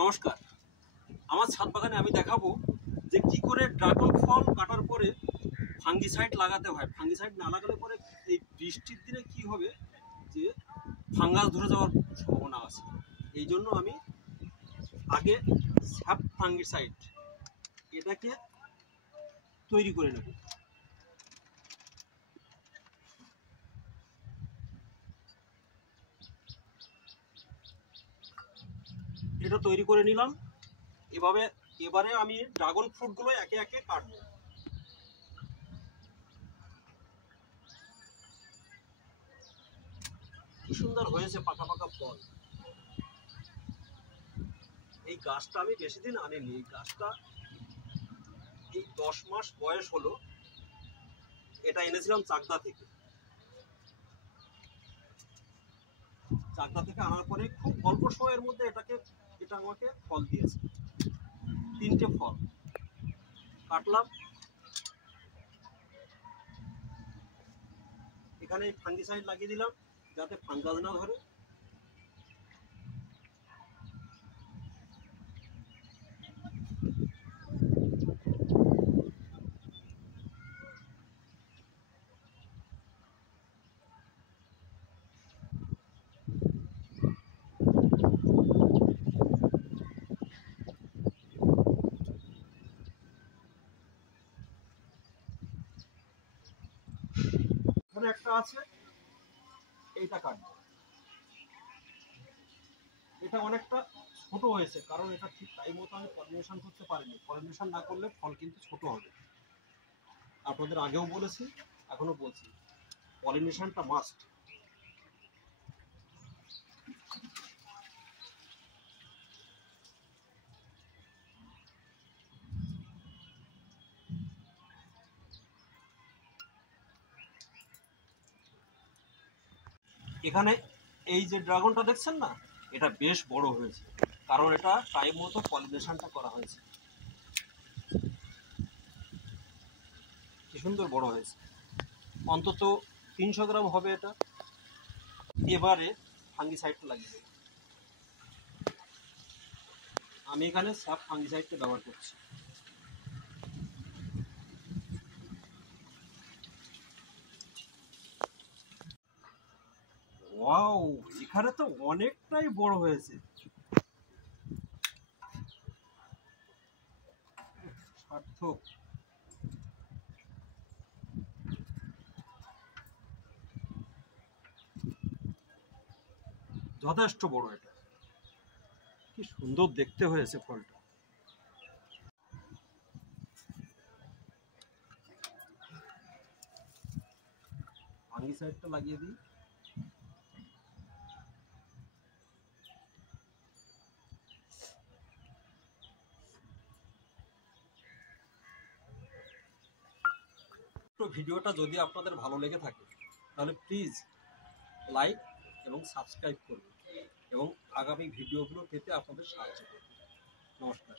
নমস্কার। আমার ছাদ বাগানে আমি দেখাবো যে কি করে ড্রাগন ফল কাটার পরে ফাঙ্গিসাইড লাগাতে হয়। ফাঙ্গিসাইড না লাগালে পরে এই বৃষ্টির দিনে কি হবে যে ফাঙ্গাস ধরে যাওয়ার সম্ভাবনা আছে। এই জন্য আমি আগে স্যাপ ফাঙ্গিসাইড এটাকে তৈরি করে নেব। এটা তৈরি করে নিলাম। এবারে আমি ড্রাগন ফ্রুটগুলো একে একে কাটবো। কি সুন্দর হয়েছে পাকা পাকা ফল। এই গাছটা আমি বেশি দিন আনিনি, এই গাছটা এই 10 মাস বয়স হলো। এটা এনেছিলাম চাকদা থেকে আনার পরে খুব অল্প সময়ের মধ্যে এটা আমাকে ফল দিয়েছে। 3টে ফল কাটলাম। এখানে ফাঙ্গিসাইড লাগিয়ে দিলাম যাতে ফাঙ্গাস না ধরে। এখানে একটা আছে, এইটা কাটবো। এটা অনেকটা ছোট হয়েছে কারণ এটা ঠিক টাইম মতো আমি পলিনেশন করতে পারিনি। পলিনেশন না করলে ফল কিন্তু ছোট হবে। আপনাদের আগেও বলেছি, এখনো বলছি, পলিনেশনটা মাস্ট। এখানে এই যে ড্রাগনটা দেখছেন না, এটা বেশ বড় হয়েছে কারণ এটা টাইম মতো পলিনেশনটা করা হয়েছে। কি সুন্দর বড় হয়েছে, অন্তত 300 গ্রাম হবে এটা। এবারে ফাঙ্গিসাইডটা লাগিয়ে দেব। আমি এখানে সব ফাঙ্গিসাইডটা ব্যবহার করছি। ওয়াও, এখানে তো অনেকটাই বড় হয়েছে। সার্থক। যথেষ্ট বড় এটা। কি সুন্দর দেখতে হয়েছে ফলটা। ফাঙ্গিসাইডটা লাগিয়ে দিই। ভিডিওটা যদি আপনাদের ভালো লেগে থাকে তাহলে প্লিজ লাইক এবং সাবস্ক্রাইব করবেন এবং আগামী ভিডিওগুলো পেতে আপনাদের সাহায্য করবেন। নমস্কার।